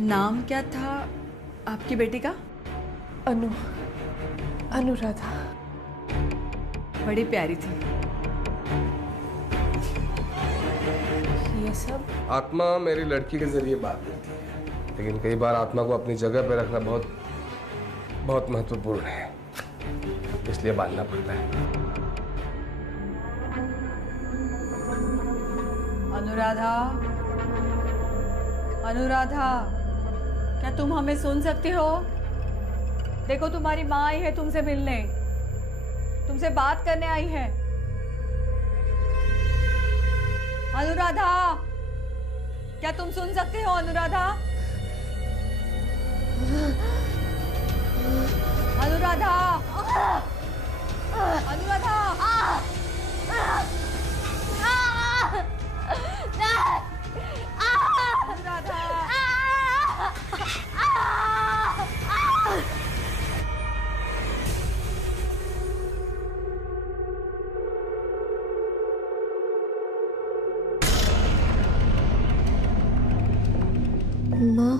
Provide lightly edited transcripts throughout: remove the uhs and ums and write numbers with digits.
नाम क्या था आपकी बेटी का? अनुराधा। बड़ी प्यारी थी। ये सब आत्मा मेरी लड़की के जरिए बात करती है, लेकिन कई बार आत्मा को अपनी जगह पर रखना बहुत बहुत महत्वपूर्ण है, इसलिए बांधना पड़ता है। अनुराधा, अनुराधा, क्या तुम हमें सुन सकती हो? देखो तुम्हारी माँ आई है तुमसे मिलने, तुमसे बात करने आई है। अनुराधा, क्या तुम सुन सकती हो? अनुराधा, अनुराधा, अनुराधा, माँ,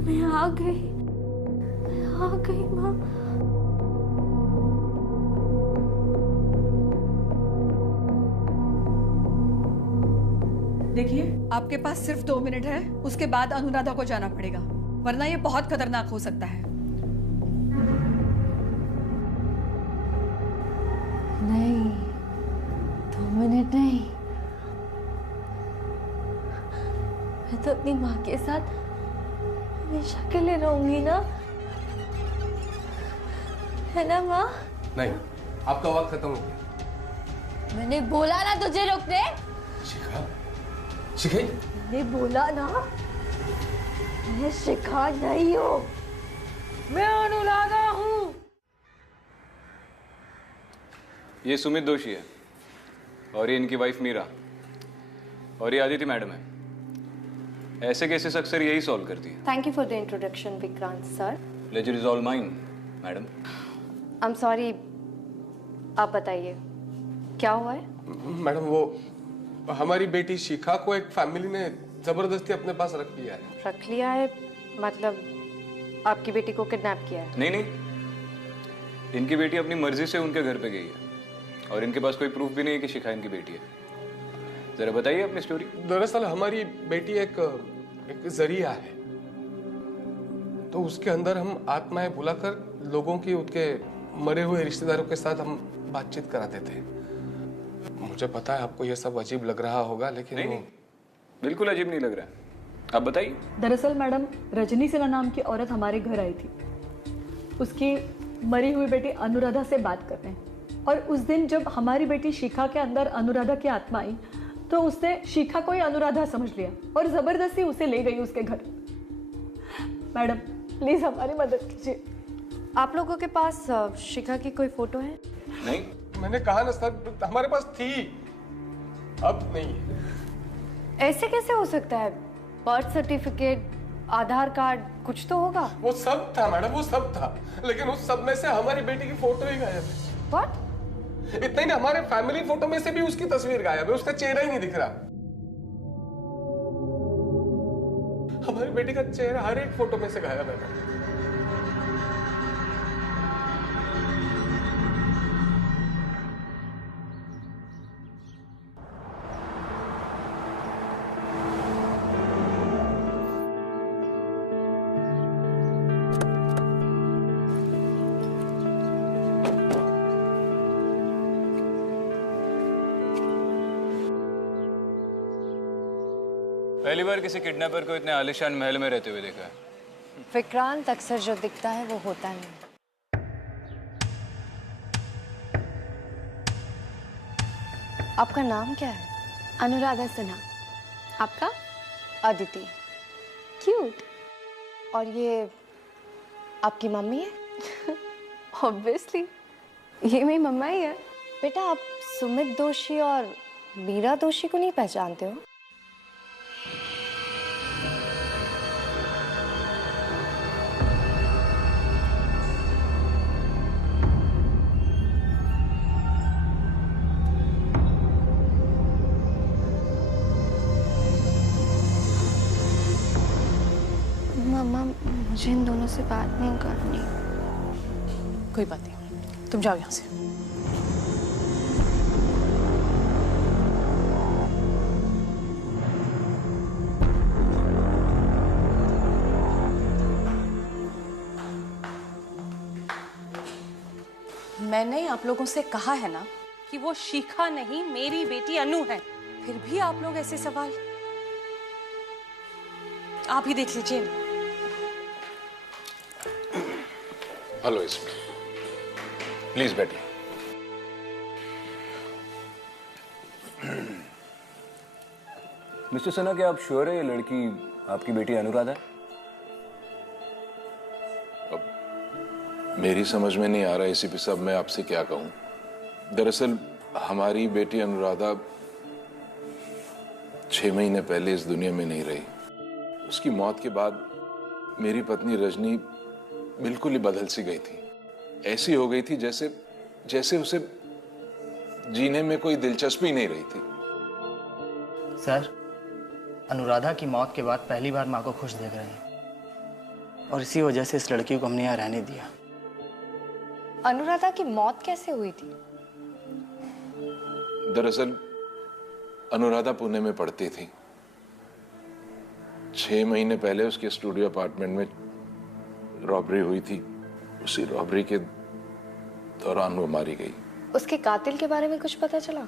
मैं आ गई, माँ। देखिए, आपके पास सिर्फ 2 मिनट है, उसके बाद अनुराधा को जाना पड़ेगा, वरना ये बहुत खतरनाक हो सकता है। नहीं, 2 मिनट नहीं। मैं तो अपनी माँ के साथ हमेशा के लिए रहूंगी ना, है ना माँ? नहीं, आपका वक्त खत्म हो गया। मैंने बोला ना तुझे रोकने। शिखा, शिखा, मैंने बोला ना, मैं शिखा नहीं हूँ, मैं अनुराधा हूँ। ये सुमित दोषी है और ये इनकी वाइफ मीरा और ये आदिति मैडम है। ऐसे केसेस अक्सर यही सॉल्व करती है। Thank you for the introduction, Vikrant sir. Pleasure is all mine, madam. I'm sorry, आप बताइए क्या हुआ है? मैडम, वो हमारी बेटी शिखा को एक फैमिली ने जबरदस्ती अपने पास रख लिया है। रख लिया है मतलब आपकी बेटी को किडनैप किया है? नहीं नहीं, इनकी बेटी अपनी मर्जी से उनके घर पे गई है और इनके पास कोई प्रूफ भी नहीं है कि शिखा इनकी बेटी है। जरा बताइए अपनी स्टोरी। दरअसल हमारी बेटी एक जरिया है, तो उसके अंदर हम आत्माएं बुलाकर लोगों की उनके मरे हुए रिश्तेदारों के साथ हम बातचीत करा देते हैं। मुझे पता है आपको यह सब अजीब लग रहा होगा, लेकिन नहीं, बिल्कुल अजीब नहीं लग रहा है, आप बताइए। दरअसल मैडम, रजनी सिन्हा नाम की औरत हमारे घर आई थी, उसकी मरी हुई बेटी अनुराधा से बात करने, और उस दिन जब हमारी बेटी शिखा के अंदर अनुराधा की आत्मा आई तो उसने शिखा को ही अनुराधा समझ लिया और जबरदस्ती उसे ले गई उसके घर। मैडम प्लीज हमारी मदद कीजिए। आप लोगों के पास शिखा की कोई फोटो है? नहीं, मैंने कहा ना सर, हमारे पास थी, अब नहीं है। ऐसे कैसे हो सकता है? बर्थ सर्टिफिकेट, आधार कार्ड, कुछ तो होगा। वो सब था मैडम, वो सब था, लेकिन उस सब में से हमारी बेटी की फोटो ही गायब है। What? इतना ही नहीं, हमारे फैमिली फोटो में से भी उसकी तस्वीर गायब है, उसका चेहरा ही नहीं दिख रहा। हमारी बेटी का चेहरा हर एक फोटो में से गायब है। पहली बार किसी किडनैपर को इतने आलीशान महल में रहते हुए देखा है। विक्रांत, अक्सर जो दिखता है वो होता नहीं। आपका नाम क्या है? अनुराधा सिन्हा। आपका? अदिति। क्यूट। और ये आपकी मम्मी है? ऑब्वियसली, ये मेरी मम्मा ही है। बेटा, आप सुमित दोषी और मीरा दोषी को नहीं पहचानते हो? मुझे इन दोनों से बात नहीं करनी। कोई बात नहीं, तुम जाओ यहाँ से। मैंने आप लोगों से कहा है ना कि वो शिखा नहीं मेरी बेटी अनु है, फिर भी आप लोग ऐसे सवाल। आप ही देख लीजिए। हेलो इसमें, प्लीज बैठिए। मिस्टर सिन्हा, क्या आप श्योर है ये लड़की आपकी बेटी अनुराधा है? मेरी समझ में नहीं आ रहा एसीपी साहब, मैं आपसे क्या कहूं। दरअसल हमारी बेटी अनुराधा 6 महीने पहले इस दुनिया में नहीं रही। उसकी मौत के बाद मेरी पत्नी रजनी बिल्कुल ही बदल सी गई थी। ऐसी हो गई थी जैसे उसे जीने में कोई दिलचस्पी नहीं रही थी। सर, अनुराधा की मौत के बाद पहली बार माँ को खुश देख रहे हैं और इसी वजह से इस लड़की को हमने यहाँ रहने दिया। अनुराधा की मौत कैसे हुई थी? दरअसल अनुराधा पुणे में पढ़ती थी। 6 महीने पहले उसके स्टूडियो अपार्टमेंट में रॉबरी हुई थी। उसी रॉबरी के दौरान वो मारी गई। उसके कातिल के बारे में कुछ पता चला?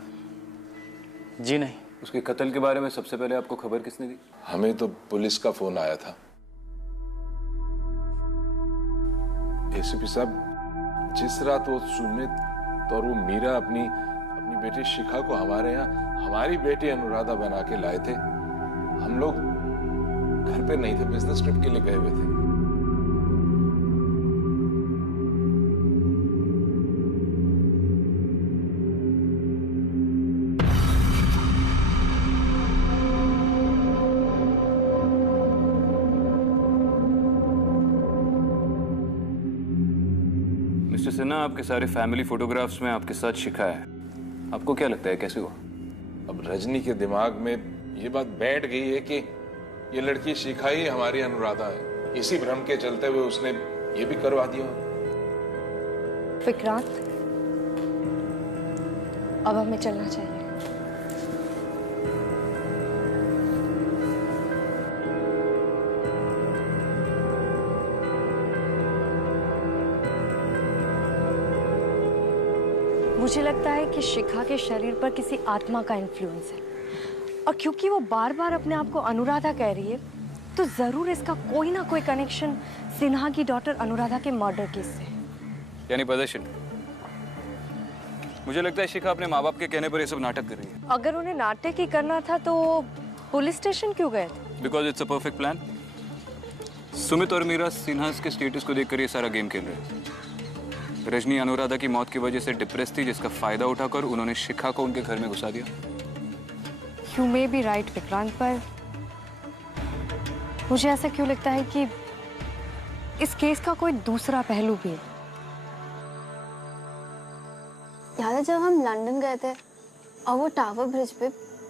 जी नहीं। उसके कत्ल के बारे में सबसे पहले आपको खबर किसने दी? हमें तो पुलिस का फोन आया था। एसीपी साहब, जिस रात वो सुमित और वो मीरा अपनी बेटी शिखा को हमारे यहाँ हमारी बेटी अनुराधा बना के लाए थे, हम लोग घर पे नहीं थे, बिजनेस ट्रिप के लिए गए हुए थे। मिस्टर सिन्हा, आपके सारे फैमिली फोटोग्राफ्स में आपके साथ शिखा है। आपको क्या लगता है कैसे हुआ? अब रजनी के दिमाग में ये बात बैठ गई है कि ये लड़की शिखा ही हमारी अनुराधा है। इसी भ्रम के चलते हुए उसने ये भी करवा दिया। विक्रांत, अब हमें चलना चाहिए। मुझे लगता है कि शिखा के शरीर पर किसी आत्मा का इन्फ्लुएंस है, और क्योंकि वो बार बार अपने आप को अनुराधा कह रही है, तो जरूर इसका कोई ना कोई कनेक्शन सिन्हा की डॉटर अनुराधा के मर्डर केस से। यानी पोजेशन। मुझे लगता है शिखा अपने माँ बाप के कहने पर ये सब नाटक कर रही है। अगर उन्हें नाटक ही करना था तो पुलिस स्टेशन क्यों गए थे? Because it's a perfect plan. Sumit और मीरा सिन्हा के स्टेटस को देखकर ये सारा गेम खेल रहे हैं। रजनी अनुराधा की मौत की वजह से डिप्रेस थी, जिसका फायदा उठाकर उन्होंने शिखा को उनके घर में घुसा दिया। You may be right Vikrant, पर मुझे ऐसा क्यों लगता है कि इस केस का कोई दूसरा पहलू भी है। याद है जब हम लंदन गए थे और वो टावर ब्रिज पे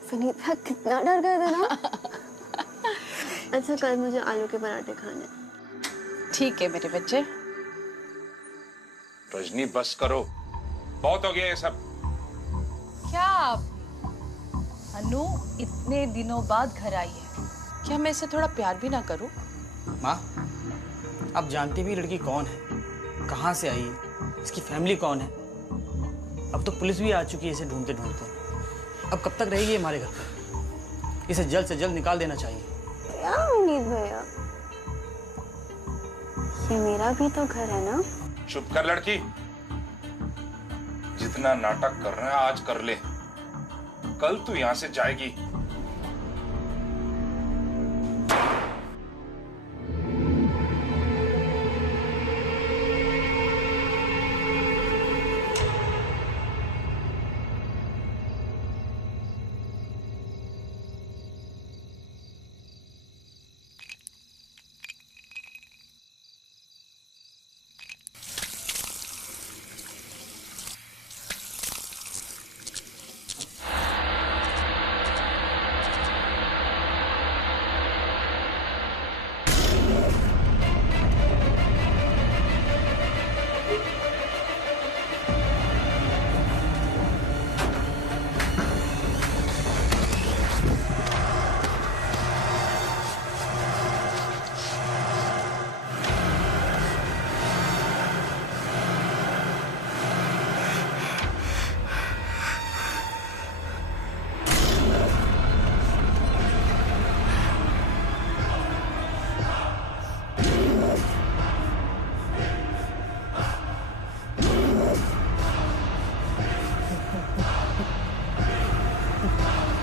विनीता कितना डर गए थे ना। अच्छा, कल मुझे आलू के पराठे खाने। ठीक है मेरे बच्चे। रजनी बस करो, बहुत हो गया ये सब। क्या आप? अनु इतने दिनों बाद घर आई है, क्या मैं इसे थोड़ा प्यार भी ना करूं? माँ, आप जानती भी लड़की कौन है, कहाँ से आई है, इसकी फैमिली कौन है। अब तो पुलिस भी आ चुकी है इसे ढूंढते ढूंढते। अब कब तक रहेगी ये हमारे घर पर? इसे जल्द से जल्द निकाल देना चाहिए। क्या उम्मीद भैया, ये मेरा भी तो घर है ना। चुप कर लड़की, जितना नाटक कर रहा है आज कर ले, कल तू यहां से जाएगी।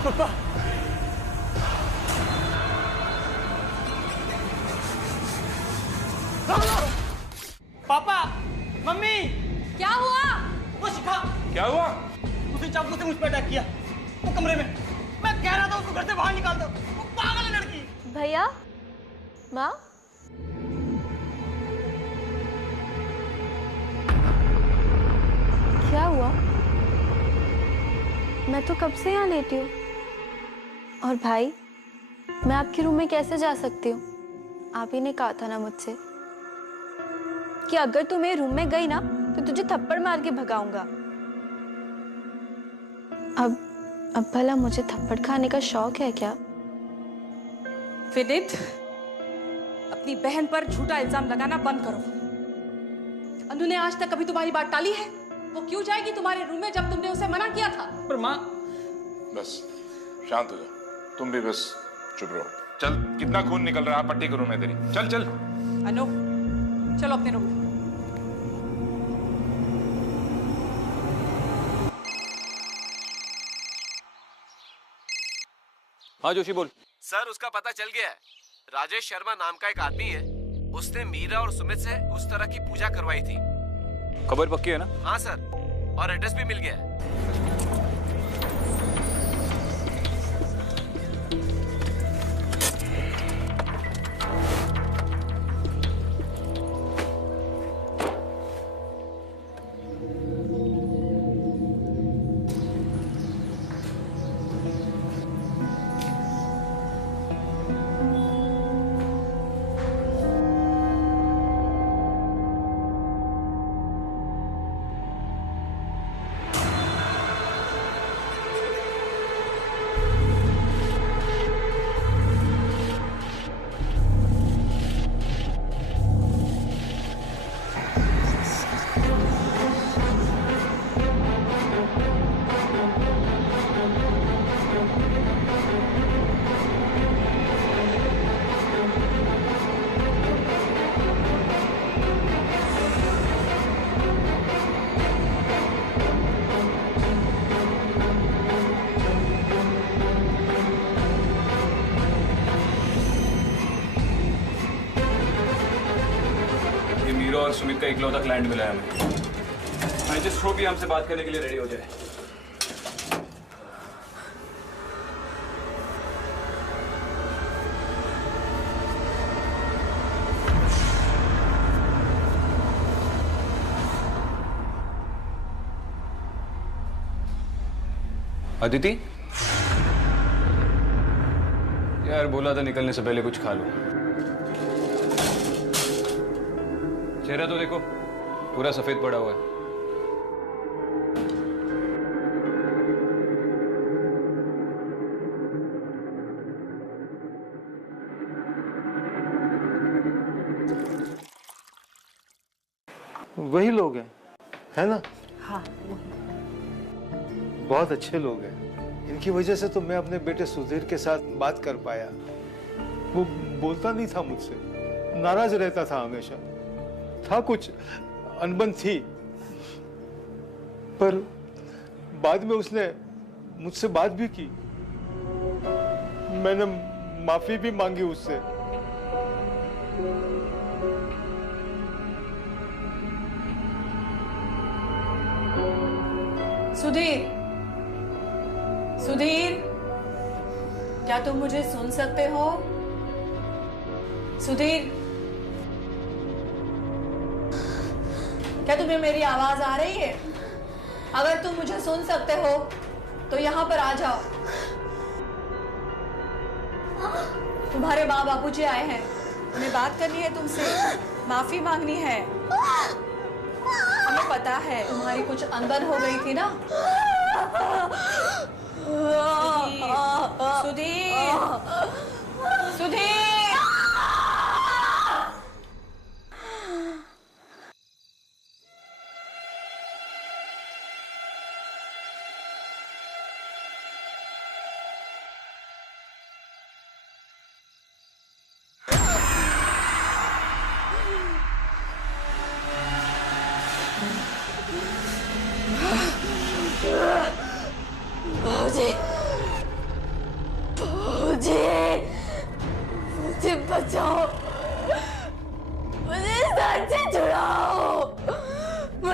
पापा पापा मम्मी क्या हुआ? वो शिखा क्या हुआ? उसने चाकू से मुझ पर अटैक किया वो कमरे में। मैं कह रहा था उसको घर से बाहर निकाल दो, वो पागल है लड़की। भैया, माँ, क्या हुआ? मैं तो कब से यहाँ लेटी हूँ। और भाई, मैं आपके रूम में कैसे जा सकती हूँ? आप ही ने कहा था ना मुझसे कि अगर तू मेरे रूम में गई ना तो तुझे थप्पड़ मार के भगाऊंगा। अब भला मुझे थप्पड़ खाने का शौक है क्या? विनीत, अपनी बहन पर झूठा इल्जाम लगाना बंद करो। अनु ने आज तक कभी तुम्हारी बात टाली है? वो क्यों जाएगी तुम्हारे रूम में जब तुमने उसे मना किया था? पर माँ, बस शांत हो जा, तुम भी बस चुप रहो। चल, कितना खून निकल रहा है, पट्टी करूं मैं तेरी। चल चल। अनु, चलो अपने रूम में। हाँ जोशी बोल। सर, उसका पता चल गया है। राजेश शर्मा नाम का एक आदमी है, उसने मीरा और सुमित से उस तरह की पूजा करवाई थी। खबर पक्की है ना? हाँ सर, और एड्रेस भी मिल गया है। और सुमित का इकलौता क्लाइंट मिला है हमें। मैं जस्ट होप कि हमसे बात करने के लिए रेडी हो जाए। अदिति, यार बोला था निकलने से पहले कुछ खा लो। चेहरा तो देखो, पूरा सफेद पड़ा हुआ है। वही लोग हैं, है ना? हाँ, बहुत अच्छे लोग हैं। इनकी वजह से तो मैं अपने बेटे सुधीर के साथ बात कर पाया। वो बोलता नहीं था मुझसे, नाराज रहता था हमेशा। था कुछ अनबन थी, पर बाद में उसने मुझसे बात भी की। मैंने माफी भी मांगी उससे। सुधीर, सुधीर, क्या तुम मुझे सुन सकते हो? सुधीर, क्या तुम्हें मेरी आवाज आ रही है? अगर तुम मुझे सुन सकते हो तो यहाँ पर आ जाओ। तुम्हारे माँ बापूजी आए हैं, हमें बात करनी है तुमसे, माफी मांगनी है। हमें पता है तुम्हारी कुछ अनबन हो गई थी ना। सुधीर, सुधीर,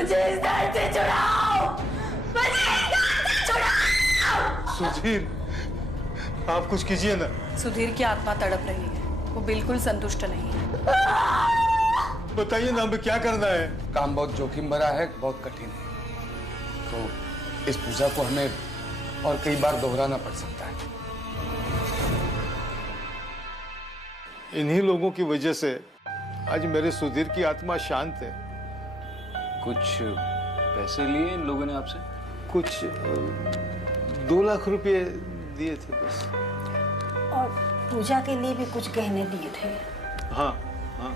मुझे इस दर्द से छुड़ाओ, मुझे इस दर्द से छुड़ाओ। सुधीर, आप कुछ कीजिए ना। सुधीर की आत्मा तड़प रही है, वो बिल्कुल संतुष्ट नहीं है। बताइए ना, हमें क्या करना है? काम बहुत जोखिम भरा है, बहुत कठिन है, तो इस पूजा को हमें और कई बार दोहराना पड़ सकता है। इन्हीं लोगों की वजह से आज मेरे सुधीर की आत्मा शांत है। कुछ पैसे लिए इन लोगों ने आपसे? कुछ 2 लाख रुपए दिए थे बस। और पूजा के लिए भी कुछ गहने दिए थे। हाँ हाँ।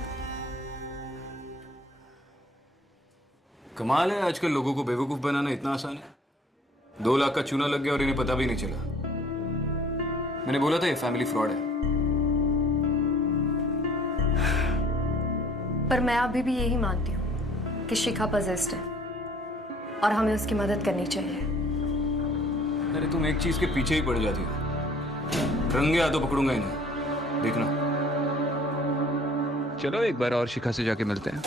कमाल है, आजकल लोगों को बेवकूफ बनाना इतना आसान है। 2 लाख का चूना लग गया और इन्हें पता भी नहीं चला। मैंने बोला था ये फैमिली फ्रॉड है। पर मैं अभी भी यही मानती हूँ कि शिखा पजेस्ड है और हमें उसकी मदद करनी चाहिए। अरे तुम एक चीज के पीछे ही पड़ जाती हो। रंगे हाथों पकड़ूंगा इन्हें, देखना। चलो एक बार और शिखा से जाके मिलते हैं।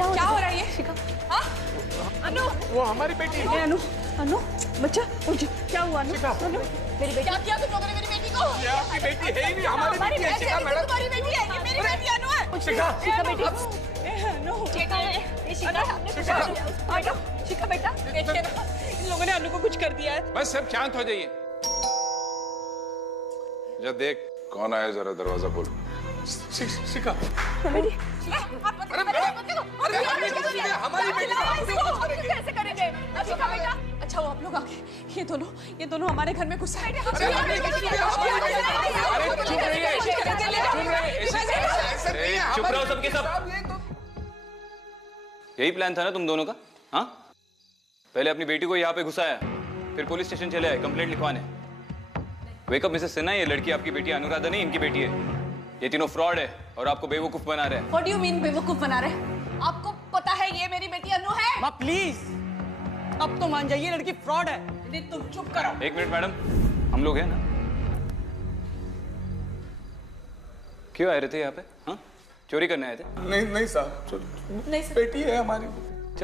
क्या हो रहा है ये? शिखा, हाँ? अनु, वो हमारी बेटी है। अनु, अनु, बच्चा, उठ जा। क्या हुआ अनु? अनु, मेरी बेटी। क्या किया तुम लोगों ने मेरी बेटी को? ये आपकी बेटी है ही नहीं, हमारी बेटी है। शिखा मैडम, तुम्हारी बेटी है, ये मेरी बेटी अनु है। शिखा, शिखा बेटी। अनु, शिखा, शिखा, शिखा बेटा, देखिए ना, इन लोगों ने अनु को कुछ कर दिया है। बस सब शांत हो जाइए। जा देख कौन आया, जरा दरवाजा खोल। शिखा, बेटी, हमारी बेटी कैसे करेंगे? शिखा बेटा, अच्छा वो आप लोग आगे, ये दोनों हमारे घर में घुस आए। चुप रहो सबके सब। यही प्लान था ना तुम दोनों का? हाँ, पहले अपनी बेटी को यहाँ पे घुसाया, फिर पुलिस स्टेशन चले आए कंप्लेंट लिखवाने। वेकअप मिसेस सिन्हा, ये लड़की आपकी बेटी अनुराधा नहीं, इनकी बेटी है। ये तीनों फ्रॉड है और आपको बेवकूफ बना रहे हैं। What do you mean बेवकूफ बना रहे? आपको पता है ये मेरी बेटी अनु है। माँ प्लीज, अब तो मान जाइए, लड़की फ्रॉड है। नहीं, तुम चुप करो। 1 मिनट मैडम, हम लोग हैं ना? क्यों आए रहे थे यहाँ पे? हाँ, चोरी करने आए थे? नहीं साहब, नहीं सर, बेटी है हमारी।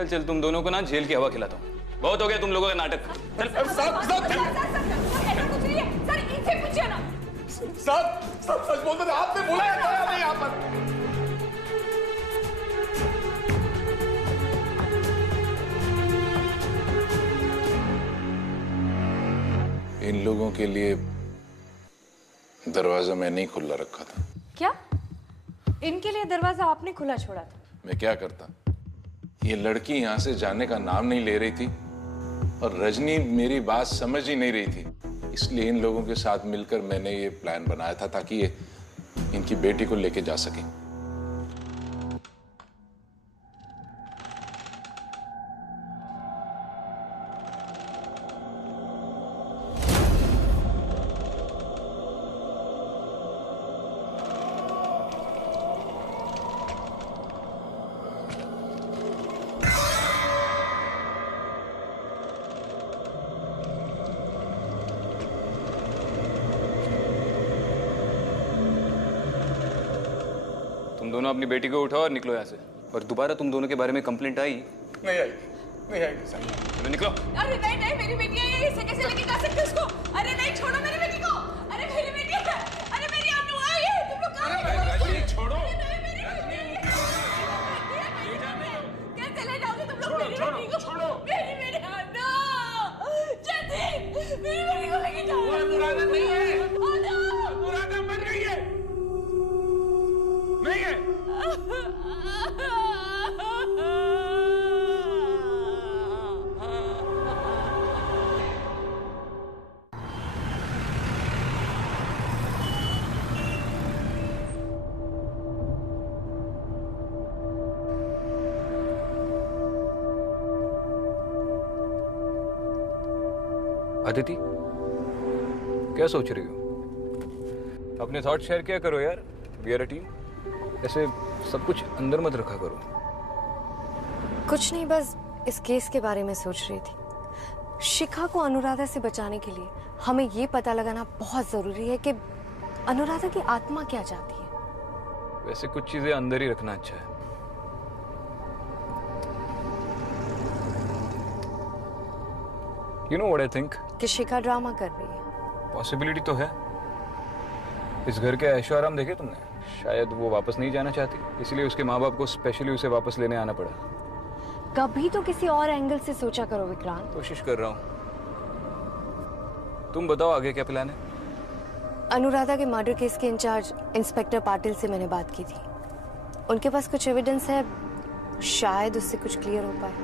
चल तुम दोनों को ना जेल की हवा खिलाता हूँ। बहुत हो गया तुम लोगों का नाटक। सर इनसे पूछिए ना। साहब सच बोलते थे, आपने बुलाया था हमें यहाँ पर। इन लोगों के लिए दरवाजा मैंने ही खुला रखा था। क्या? इनके लिए दरवाजा आपने खुला छोड़ा था? मैं क्या करता, ये लड़की यहाँ से जाने का नाम नहीं ले रही थी और रजनी मेरी बात समझ ही नहीं रही थी। इसलिए इन लोगों के साथ मिलकर मैंने ये प्लान बनाया था ताकि ये इनकी बेटी को लेके जा सके। तुम दोनों अपनी बेटी को उठाओ और निकलो यहाँ से। और दोबारा तुम दोनों के बारे में कंप्लेंट आई? नहीं आएगी सर। चलो निकलो। अरे नहीं, मेरी बेटी है, ये इसे कैसे लेके जा सकते उसको? अरे नहीं, छोड़ो मेरी बेटी को। अरे मेरी बेटी है, अरे मेरी अनु है ये। तुम लोग कहाँ हैं? छोड़ो। कैसे ले जाओगे तुम लोग मेरी बेटी को? छोड़ो। मेरी बेटी अनु, जल्दी मेरी बेटी को लेके जाओ। अनुराधा नहीं है, अनु, अनुराधा मर गई है। नहीं है। अदिति, क्या सोच रही हो? अपने थॉट शेयर किया करो यार, वी आर अ टीम। ऐसे सब कुछ अंदर मत रखा करो। कुछ नहीं, बस इस केस के बारे में सोच रही थी। शिखा को अनुराधा से बचाने के लिए हमें ये पता लगाना बहुत जरूरी है कि अनुराधा की आत्मा क्या चाहती है। वैसे कुछ चीजें अंदर ही रखना अच्छा है। You know what I think? कि शिखा ड्रामा कर रही है। पॉसिबिलिटी तो है। इस घर के ऐशो आराम देखे तुमने? शायद वो वापस नहीं जाना चाहती, इसलिए उसके माँ बाप को स्पेशली उसे वापस लेने आना पड़ा। कभी तो किसी और एंगल से सोचा करो विक्रांत। कोशिश कर रहा हूँ। तुम बताओ आगे क्या प्लान है? अनुराधा के मर्डर केस के इंचार्ज इंस्पेक्टर पाटिल से मैंने बात की थी। उनके पास कुछ एविडेंस है, शायद उससे कुछ क्लियर हो पाए।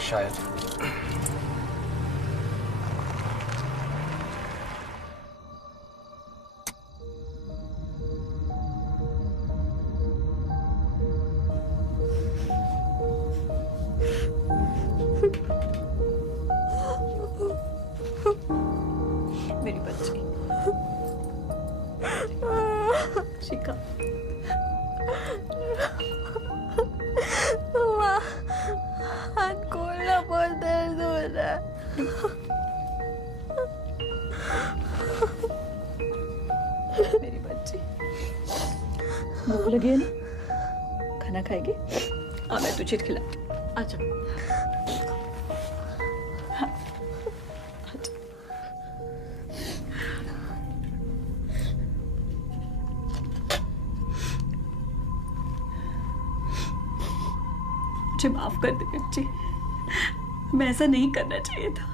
शायद। मेरी बच्ची शिखा, हाथ खोलना, बहुत दर्द हो रहा है। मेरी बच्ची, भूख लगी है ना? खाना खाएगी? मैं तुझे खिलाती हूँ। आजा। हाँ, आजा। मुझे माफ कर दे बच्ची, हमें ऐसा नहीं करना चाहिए था।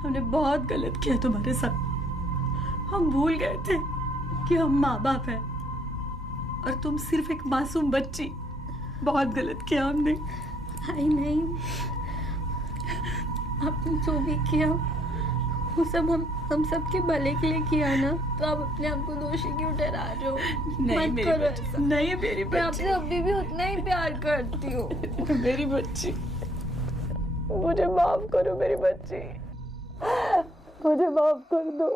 हमने बहुत गलत किया तुम्हारे साथ। हम भूल गए थे कि हम माँ बाप हैं और तुम सिर्फ एक मासूम बच्ची। बहुत गलत किया हमने। नहीं, आपने जो भी किया वो सब हम सबके भले के लिए किया ना, तो आप अपने आप को दोषी क्यों ठहरा रहे हो? नहीं मेरी बच्ची, नहीं मेरी मैं बच्ची, आपसे अभी भी उतना ही प्यार करती हूँ। मेरी बच्ची, मुझे माफ करो मेरी बच्ची, मुझे माफ कर दो।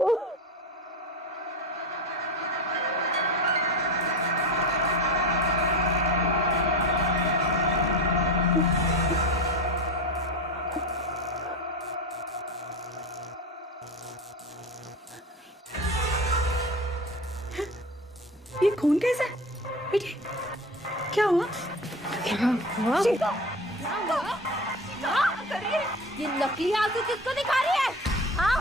ये खून कैसा है बेटी? क्या हुआ? ये नकली आंसू किसको दिखा रही है? हाँ?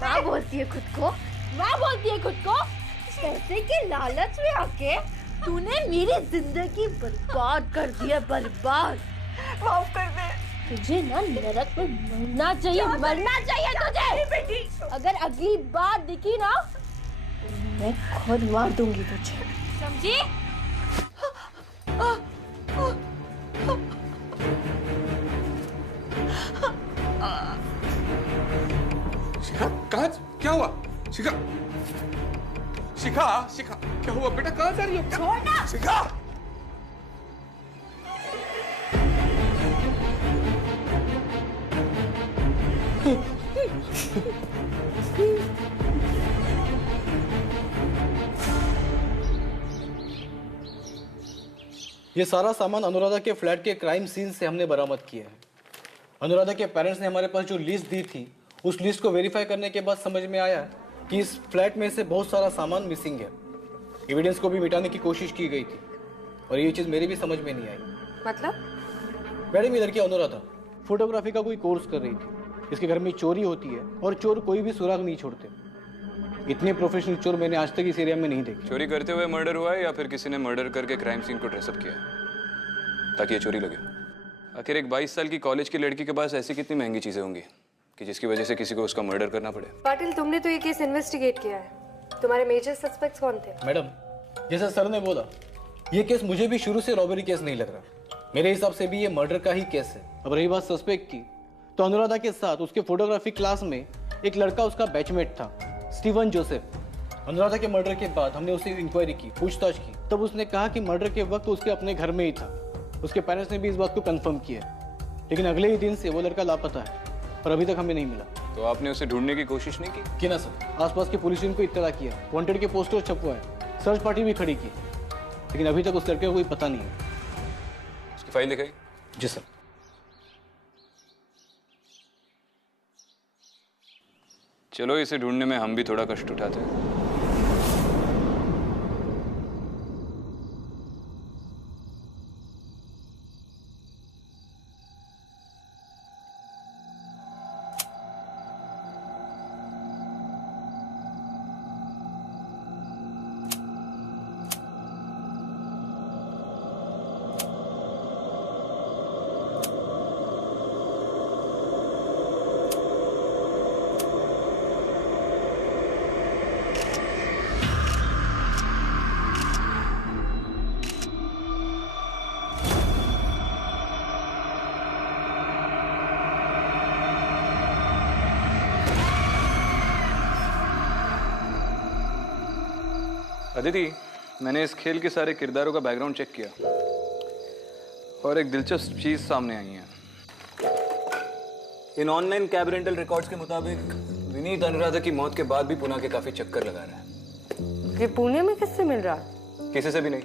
माँ बोलती है खुद को, माँ बोलती है खुद को। पैसे के लालच में आके तूने मेरी जिंदगी बर्बाद कर दी है, बर्बाद। माफ कर दे। तुझे ना नरक में मरना चाहिए, मरना चाहिए तुझे। बेटी, अगर अगली बार दिखी ना, मैं खुद मार दूंगी तुझे, समझी? शिखा, कहाँ? क्या हुआ? शिखा, शिखा, शिखा, क्या हुआ बेटा? कहाँ जा रही हो? छोड़ना। शिखा, ये सारा सामान अनुराधा के फ्लैट के क्राइम सीन से हमने बरामद किया है। अनुराधा के पेरेंट्स ने हमारे पास जो लिस्ट दी थी, उस लिस्ट को वेरीफाई करने के बाद समझ में आया कि इस फ्लैट में से बहुत सारा सामान मिसिंग है। एविडेंस को भी मिटाने की कोशिश की गई थी और ये चीज़ मेरी भी समझ में नहीं आई। मतलब? मैडम, ये लड़की अनुराधा फोटोग्राफी का कोई कोर्स कर रही थी। इसके घर में चोरी होती है और चोर कोई भी सुराग नहीं छोड़ते। इतने प्रोफेशनल चोर मैंने आज तक इस एरिया में नहीं देखे। चोरी करते हुए मर्डर हुआ है या फिर किसी ने मर्डर करके क्राइम सीन को ड्रेसअप किया ताकि ये चोरी लगे? आखिर एक 22 साल की कॉलेज की लड़की के पास ऐसी कितनी महंगी चीजें होंगी कि जिसकी वजह से किसी को उसका मर्डर करना पड़े? पाटिल, तुमने तो ये केस इन्वेस्टिगेट किया है। तुम्हारे मेजर सस्पेक्ट्स कौन थे? मैडम, जैसा सर ने बोला, ये केस मुझे भी शुरू से रॉबरी केस नहीं लग रहा। मेरे हिसाब से भी ये मर्डर का ही केस है। अब रही बात सस्पेक्ट की, तो अनुराधा के साथ उसके फोटोग्राफी क्लास में एक लड़का उसका बैचमेट था, स्टीवन जोसेफ। अनुराधा के मर्डर के बाद हमने उसे इंक्वायरी की, पूछताछ की, तब उसने कहा कि मर्डर के वक्त उसके अपने घर में ही था। उसके पेरेंट्स ने भी इस बात को कंफर्म किया, लेकिन अगले ही दिन से वो लड़का लापता है। पर अभी तक हमें नहीं मिला। तो आपने उसे ढूंढने की कोशिश नहीं की? कि ना सर, आसपास की पुलिस टीम को इत्तला किया, वांटेड के पोस्टर छपवाए, सर्च पार्टी भी खड़ी की, लेकिन अभी तक उस लड़के को कोई पता नहीं है। उसकी फाइल दिखाई? जी सर। चलो, इसे ढूंढने में हम भी थोड़ा कष्ट उठाते हैं। अदिति, मैंने इस खेल के सारे किरदारों का बैकग्राउंड चेक किया और एक दिलचस्प चीज सामने आई है। इन ऑनलाइन कैब रेंटल रिकॉर्ड्स के मुताबिक विनीत अनुराधा की मौत के बाद भी पुणे के काफी चक्कर लगा रहा है। ये पुणे में किससे मिल रहा? किसी से भी नहीं।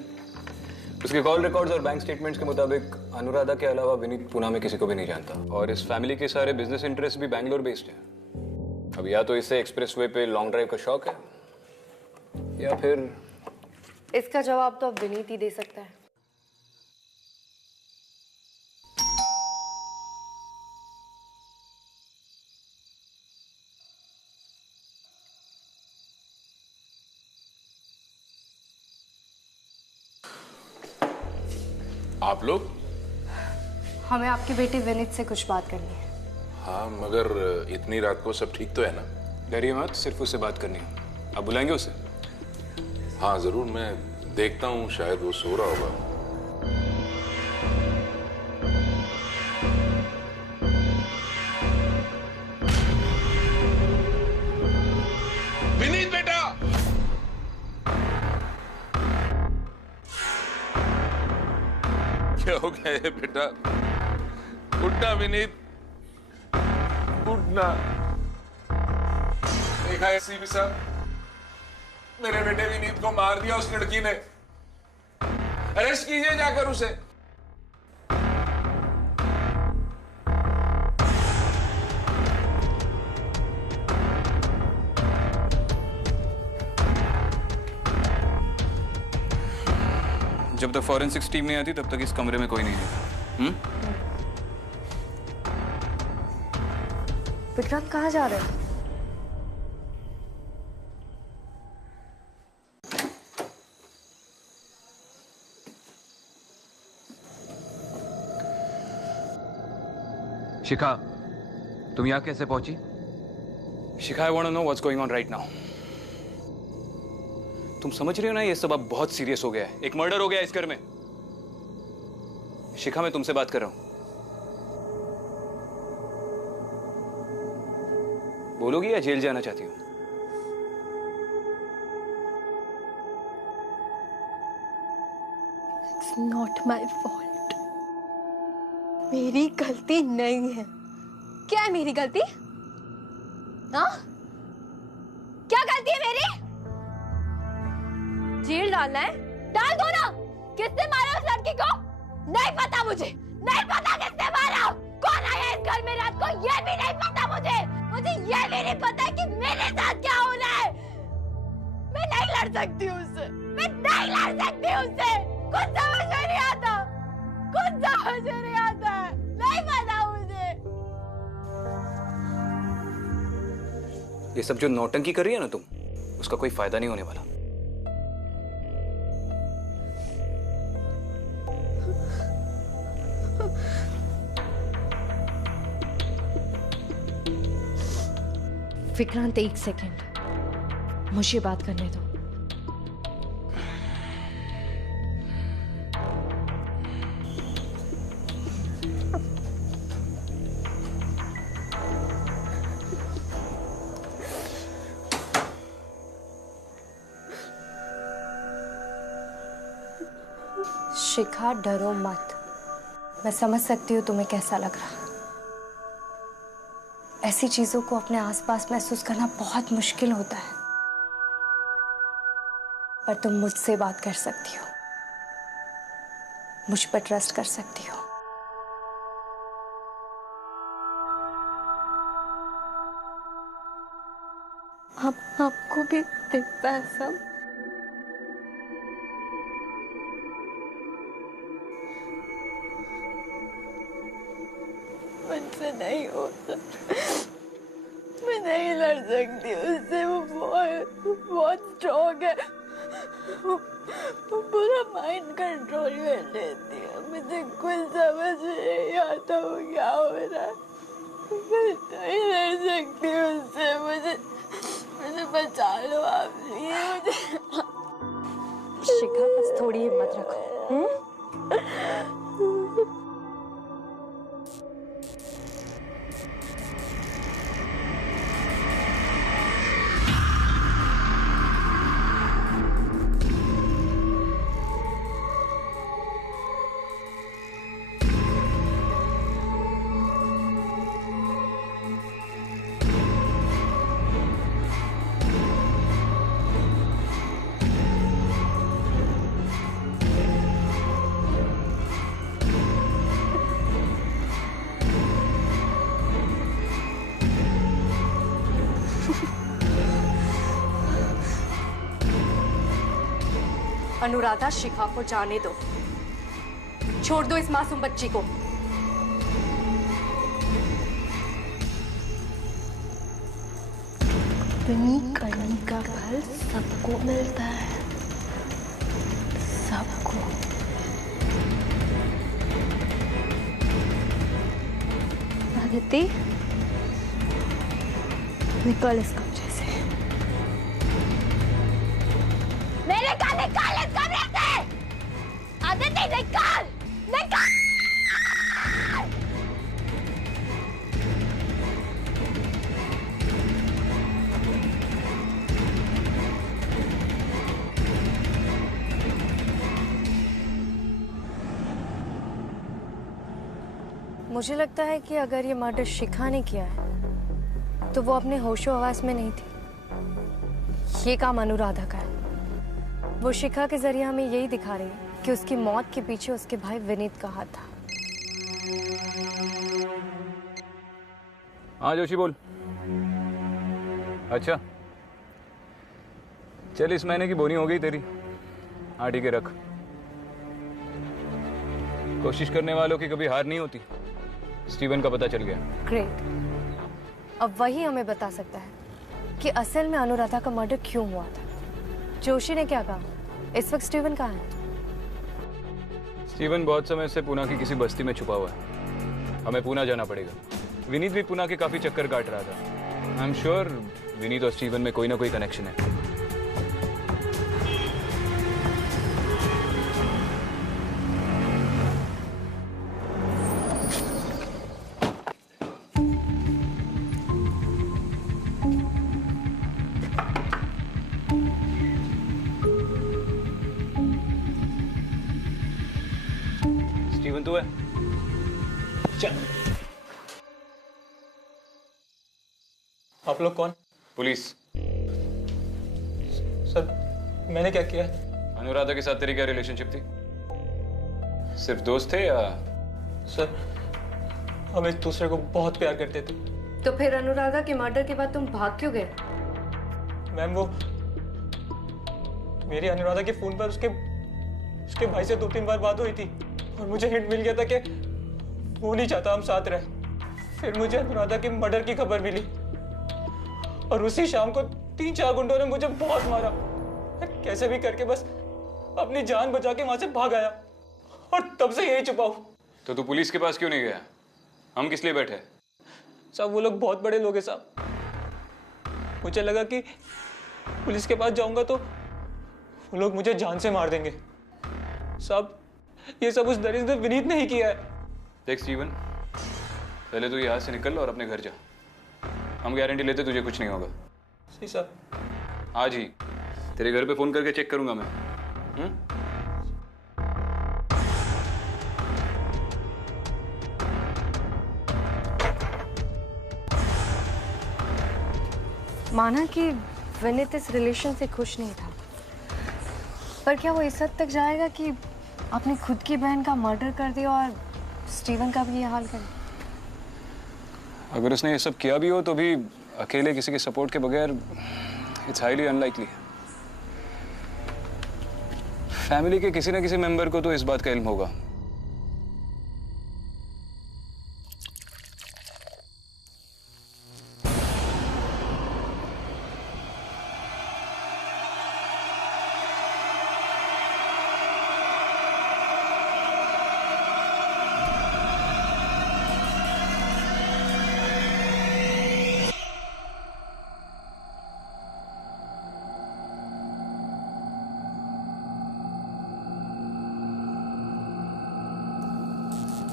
उसके कॉल रिकॉर्ड्स और बैंक स्टेटमेंट्स के मुताबिक अनुराधा के अलावा विनीत पुणे में किसी को भी नहीं जानता और इस फैमिली के सारे बिजनेस इंटरेस्ट भी बैंगलोर बेस्ड है। अब या तो इसे एक्सप्रेसवे पे लॉन्ग ड्राइव का शौक है या फिर इसका जवाब तो अब विनीत ही दे सकता है। आप लोग? हमें आपके बेटे विनीत से कुछ बात करनी है। हाँ, मगर इतनी रात को सब ठीक तो है ना? डरिए मत, सिर्फ उससे बात करनी है। आप बुलाएंगे उसे? हाँ जरूर, मैं देखता हूँ, शायद वो सो रहा होगा। विनीत बेटा! क्या हो गया है बेटा? उठना विनीत, उठना। देखा एसीपी साहब, मेरे बेटे विनीत को मार दिया उस लड़की ने। अरेस्ट कीजिए जाकर उसे। जब तक फॉरेंसिक्स टीम नहीं आती तब तक इस कमरे में कोई नहीं है। विक्रांत कहाँ जा रहे हैं? शिखा, तुम यहाँ कैसे पहुंची? Shikha, I want to know what's going on right now. तुम समझ रहे हो ना, ये सब अब बहुत सीरियस हो गया है। एक मर्डर हो गया है इस घर में। शिखा, मैं तुमसे बात कर रहा हूं। बोलोगी या जेल जाना चाहती हो? It's not my fault. मेरी गलती नहीं है। क्या है मेरी गलती? हाँ? क्या गलती है मेरी? जेल डालना है? डाल दो ना। किसने मारा उस लड़की को? नहीं पता मुझे। नहीं पता किसने मारा। कौन आया इस घर में रात को? ये भी नहीं पता मुझे। मुझे ये भी नहीं पता कि मेरे साथ क्या होना है। मैं नहीं लड़ सकती उससे। मैं नहीं लड़ सकती उससे। कुछ समझ में नहीं आता। कुछ समझ में नहीं आता। नहीं पता मुझे। ये सब जो नौटंकी कर रही है ना तुम, उसका कोई फायदा नहीं होने वाला। विक्रांत, एक सेकंड, मुझे बात करने दो। शिखा, डरो मत। मैं समझ सकती हूँ तुम्हें कैसा लग रहा। ऐसी चीजों को अपने आसपास महसूस करना बहुत मुश्किल होता है, पर तुम मुझसे बात कर सकती हो, मुझ पर ट्रस्ट कर सकती हो। आपको भी दिखता है सब? मुझसे नहीं होता, मैं नहीं लड़ सकती उससे। वो बहुत स्ट्रॉन्ग है, वो पूरा माइंड कंट्रोल कर लेती है। मुझे कुछ समझ नहीं आता वो क्या हो रहा है। मैं नहीं लड़ सकती उससे, मुझे बचा लो आप, मुझे। शिखा, बस थोड़ी हिम्मत रखो। अनुराधा, शिखा को जाने दो, छोड़ दो इस मासूम बच्ची को। अपनी करनी का फल सबको मिलता है, सबको। आदिति, निकल इस कमरे से। मेरे का निकाल इस कमरे से! आदिति, निकाल! निकाल! मुझे लगता है कि अगर ये मर्डर शिखा ने किया है तो वो अपने होशो हवास में नहीं थी। ये काम अनुराधा का है। वो शिखा के जरिए हमें यही दिखा रही है कि उसकी मौत के पीछे उसके भाई विनीत का हाथ था। हाँ जोशी बोल। अच्छा चल, इस महीने की बोनी हो गई तेरी। हाँ ठीक है, रख। कोशिश करने वालों की कभी हार नहीं होती। स्टीवन का पता चल गया। ग्रेट। अब वही हमें बता सकता है कि असल में अनुराधा का मर्डर क्यों हुआ था। जोशी ने क्या कहा? इस वक्त स्टीवन कहाँ है? स्टीवन बहुत समय से पुणे की किसी बस्ती में छुपा हुआ है। हमें पुणे जाना पड़ेगा। विनीत भी पुणे के काफी चक्कर काट रहा था। आई एम श्योर विनीत और स्टीवन में कोई ना कोई कनेक्शन है। स्टीवन तू है? चल। आप लोग कौन? पुलिस। सर मैंने क्या किया? अनुराधा के साथ तेरी क्या रिलेशनशिप थी? सिर्फ दोस्त थे या? सर हम एक दूसरे को बहुत प्यार करते थे। तो फिर अनुराधा के मर्डर के बाद तुम भाग क्यों गए? मैम वो मेरी अनुराधा के फोन पर उसके भाई से 2-3 बार बात हुई थी और मुझे हिंट मिल गया था कि वो नहीं चाहता हम साथ रहे। फिर मुझे अनुराधा के मर्डर की खबर मिली और उसी शाम को 3-4 गुंडों ने मुझे बहुत मारा। कैसे भी करके बस अपनी जान बचा के वहां से भाग आया और तब से यही छुपा हूं। तो तू पुलिस के पास क्यों नहीं गया? हम किस लिए बैठे? साहब वो लोग बहुत बड़े लोग हैं साहब। मुझे लगा कि पुलिस के पास जाऊंगा तो वो लोग मुझे जान से मार देंगे। साहब ये सब उस दरिद्र विनीत ने ही किया है। देख स्टीवन, पहले तू यहाँ से निकल और अपने घर जा। हम गारंटी लेते तुझे कुछ नहीं होगा। सही साहब। आज ही तेरे घर पे फोन करके चेक करूंगा मैं। माना कि विनीत इस रिलेशन से खुश नहीं था, पर क्या वो इस हद तक जाएगा कि अपनी खुद की बहन का मर्डर कर दिया और स्टीवन का भी ये हाल करे? अगर उसने ये सब किया भी हो तो भी अकेले किसी के सपोर्ट के बगैर इट्स हाईली अनलाइकली। फैमिली के किसी ना किसी मेंबर को तो इस बात का इल्म होगा।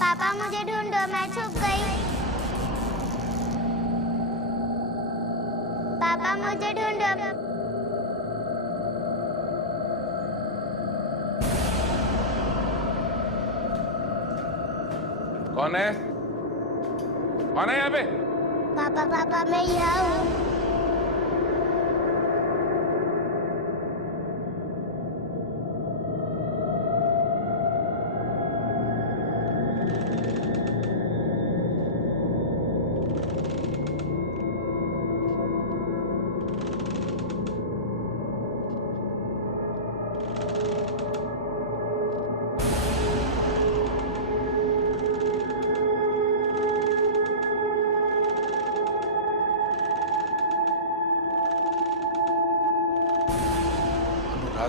पापा मुझे ढूंढो, मैं छुप गई। पापा मुझे ढूंढो। कौन है? कौन है यहाँ पे? पापा पापा मैं यहाँ हूँ।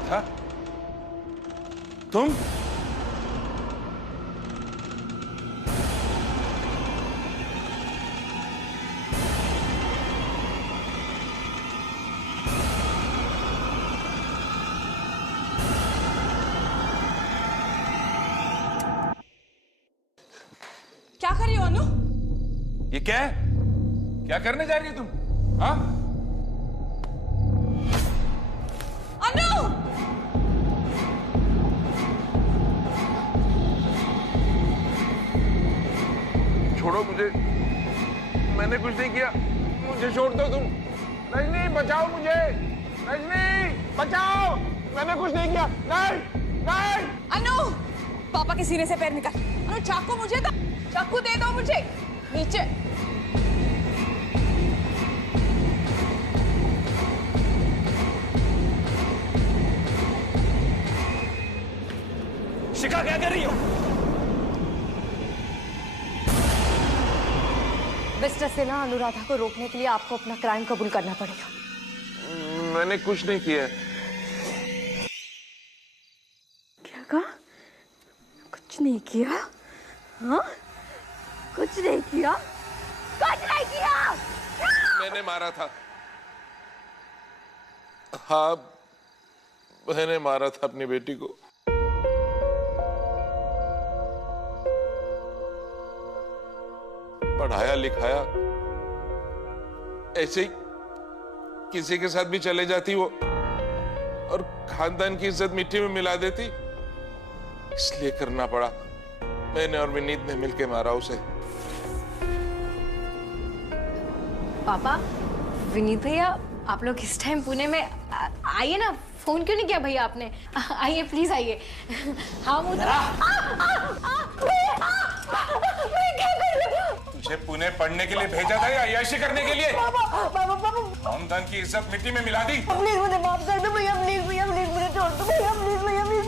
था तुम? क्या कर रही हो अनु? ये क्या है? क्या करने जा रही है तुम? हाँ? अनु! छोड़ो मुझे, मैंने कुछ नहीं किया, मुझे छोड़ दो तुम। रजनी बचाओ मुझे, रजनी बचाओ, मैंने कुछ नहीं किया। नहीं नहीं। अनु, पापा के सीने से पैर निकाल। अनु चाकू मुझे दो, चाकू दे दो मुझे। नीचे। शिखा क्या कर रही हो? मिस्टर सिन्हा, अनुराधा को रोकने के लिए आपको अपना क्राइम कबूल करना पड़ेगा। मैंने कुछ नहीं किया। क्या कहा? कुछ नहीं किया? हाँ? कुछ नहीं किया? कुछ नहीं किया? मैंने मारा था। हाँ, मैंने मारा था अपनी बेटी को। पढ़ाया लिखाया, ऐसे ही किसी के साथ भी चले जाती वो और खानदान की इज्जत मिट्टी में मिला देती, इसलिए करना पड़ा। मैंने और विनीत ने मिलकर मारा उसे। पापा, विनीत भैया, आप लोग इस टाइम पुणे में आइए ना। फोन क्यों नहीं किया भैया आपने? आइए प्लीज आइए। हाँ तुझे पुणे पढ़ने के लिए भेजा था या अय्याशी करने के लिए? खानदान की इज्जत मिट्टी में मिला दी। प्लीज मुझे माफ कर दो भैया, प्लीज भैया, प्लीज मुझे छोड़ दो भैया, प्लीज भैया, प्लीज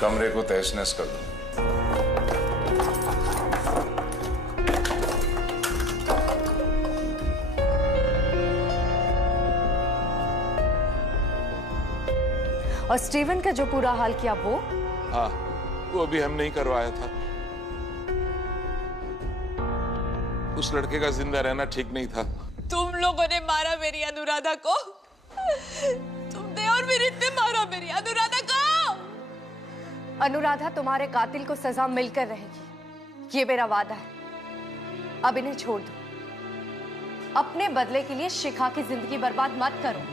कमरे को तहस-नहस कर दो। और स्टीवन का जो पूरा हाल किया वो? हाँ, वो भी हमने ही करवाया था। उस लड़के का जिंदा रहना ठीक नहीं था। तुम लोगों ने मारा मेरी अनुराधा को। तुमने और विनीत ने मारा मेरी अनुराधा को। अनुराधा, तुम्हारे कातिल को सजा मिलकर रहेगी। ये मेरा वादा है, अब इन्हें छोड़ दो। अपने बदले के लिए शिखा की जिंदगी बर्बाद मत करो।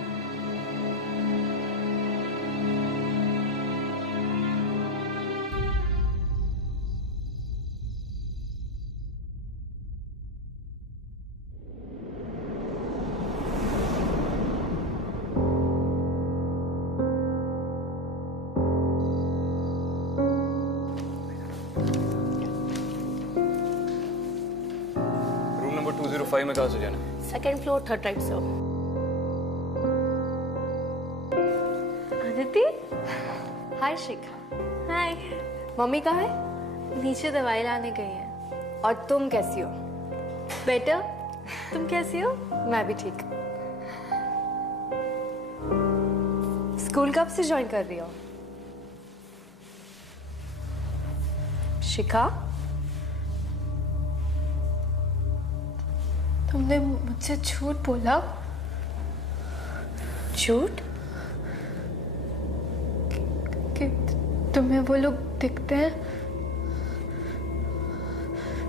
रूम नंबर 205 में कहाँ से जाना? Second floor, third right sir. Aditi, hi Shikha. Hi. Mummy कहाँ है? नीचे दवाई लाने गई है। और तुम कैसी हो? बेटर, तुम कैसी हो? मैं भी ठीक। स्कूल कब से ज्वाइन कर रही हो? शिखा, तुमने मुझसे झूठ बोला? झूठ? कि तुम्हें वो लोग दिखते हैं?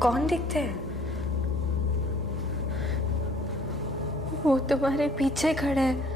कौन दिखते हैं? वो तुम्हारे पीछे खड़े हैं।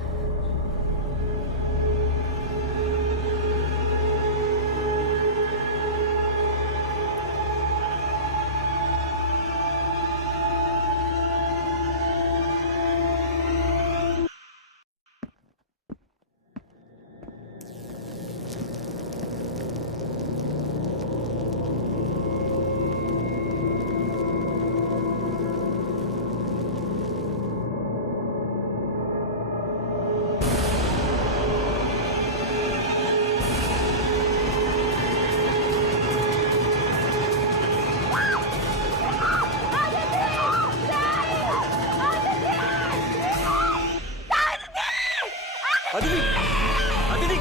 अदिति, अदिति,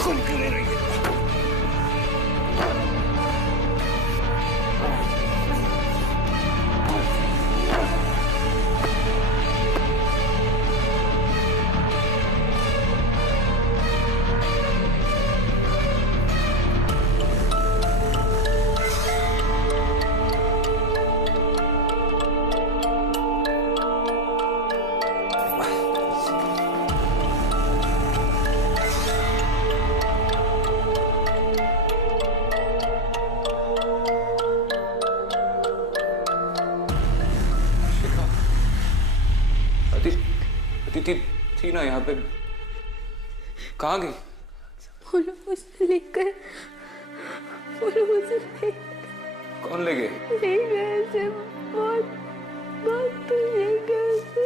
खून क्यों ले रही है? अदिति थी ना यहाँ पे, कहाँ गई? वो लोग मुझसे लेकर, वो लोग मुझसे कौन ले गए? ले गए ऐसे, बहुत बहुत दूर ले गए ऐसे।